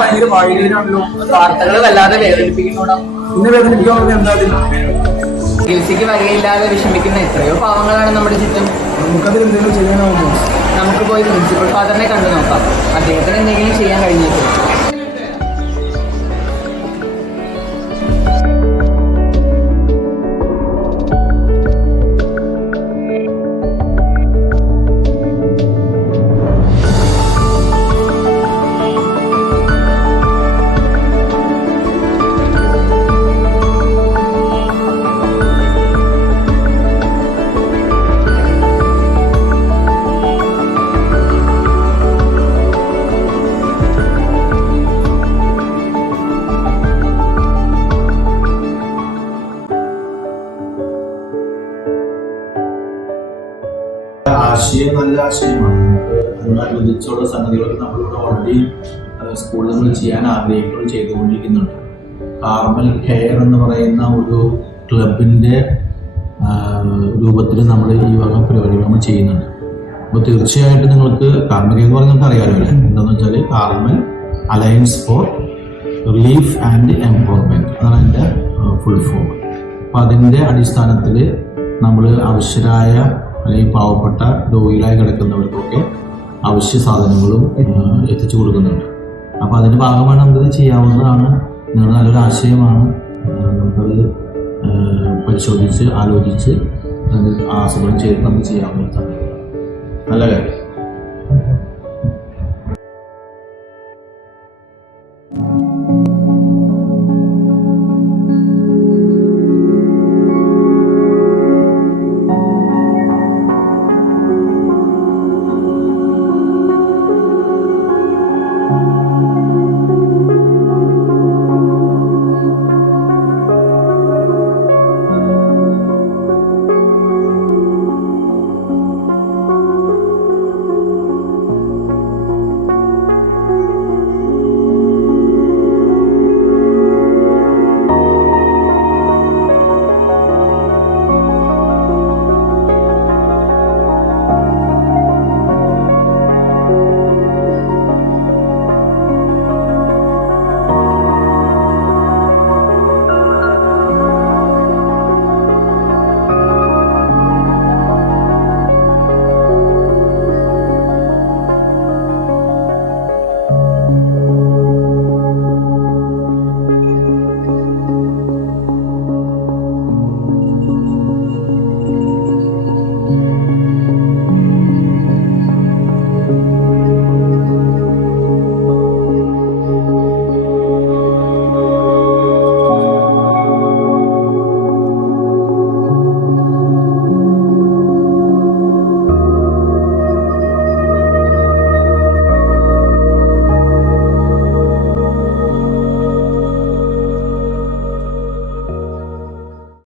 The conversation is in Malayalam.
ഭയങ്കര വായിലാണല്ലോ, വാർത്തകൾ വല്ലാതെ വേദനിപ്പിക്കുന്നോടാ. ഇന്ന് വേദനിപ്പിക്കാൻ എന്താ ചികിത്സയ്ക്ക് വകയില്ലാതെ വിഷമിക്കുന്ന എത്രയോ പാവങ്ങളാണ് നമ്മുടെ ചുറ്റും. നമുക്കതിൽ എന്തെങ്കിലും ചെയ്യാനാവുമോ? നമുക്ക് പോയി പ്രിൻസിപ്പൽ ഫാദറിനെ കണ്ടു നോക്കാം. അദ്ദേഹത്തിന് എന്തെങ്കിലും ചെയ്യാൻ കഴിഞ്ഞേക്കും. ആശയം നല്ല ആശയമാണ്. അതിനോടനുബന്ധിച്ചുള്ള സംഗതികളൊക്കെ നമ്മളിവിടെ ഓൾറെഡി സ്കൂളിൽ നമ്മൾ ചെയ്യാൻ ആഗ്രഹിക്കുന്നത് ചെയ്തുകൊണ്ടിരിക്കുന്നുണ്ട്. കാർമൽ കെയർ എന്ന് പറയുന്ന ഒരു ക്ലബിൻ്റെ രൂപത്തിൽ നമ്മൾ ഈ വക പരിപാടികൾ നമ്മൾ ചെയ്യുന്നുണ്ട്. അപ്പോൾ തീർച്ചയായിട്ടും നിങ്ങൾക്ക് കാർമൽ കെയർ എന്ന് പറഞ്ഞാൽ അറിയാമല്ലോ അല്ലേ? എന്താണെന്ന് വെച്ചാൽ Carmel alliance for relief and empowerment അതാണ് അതിൻ്റെ ഫുൾ ഫോം. അപ്പോൾ അതിൻ്റെ അടിസ്ഥാനത്തിൽ നമ്മൾ ആവശ്യരായ അല്ലെങ്കിൽ പാവപ്പെട്ട രോഗികളായി കിടക്കുന്നവർക്കൊക്കെ അവശ്യ സാധനങ്ങളും എത്തിച്ചു കൊടുക്കുന്നുണ്ട്. അപ്പോൾ അതിൻ്റെ ഭാഗമായി നമുക്കത് ചെയ്യാവുന്നതാണ്. നിങ്ങൾ നല്ലൊരു ആശയമാണ്. നമുക്കത് പരിശോധിച്ച് ആലോചിച്ച് ആസൂത്രണം ചെയ്ത് നമുക്ക് ചെയ്യാവുന്നതാണ്. നല്ല കാര്യം.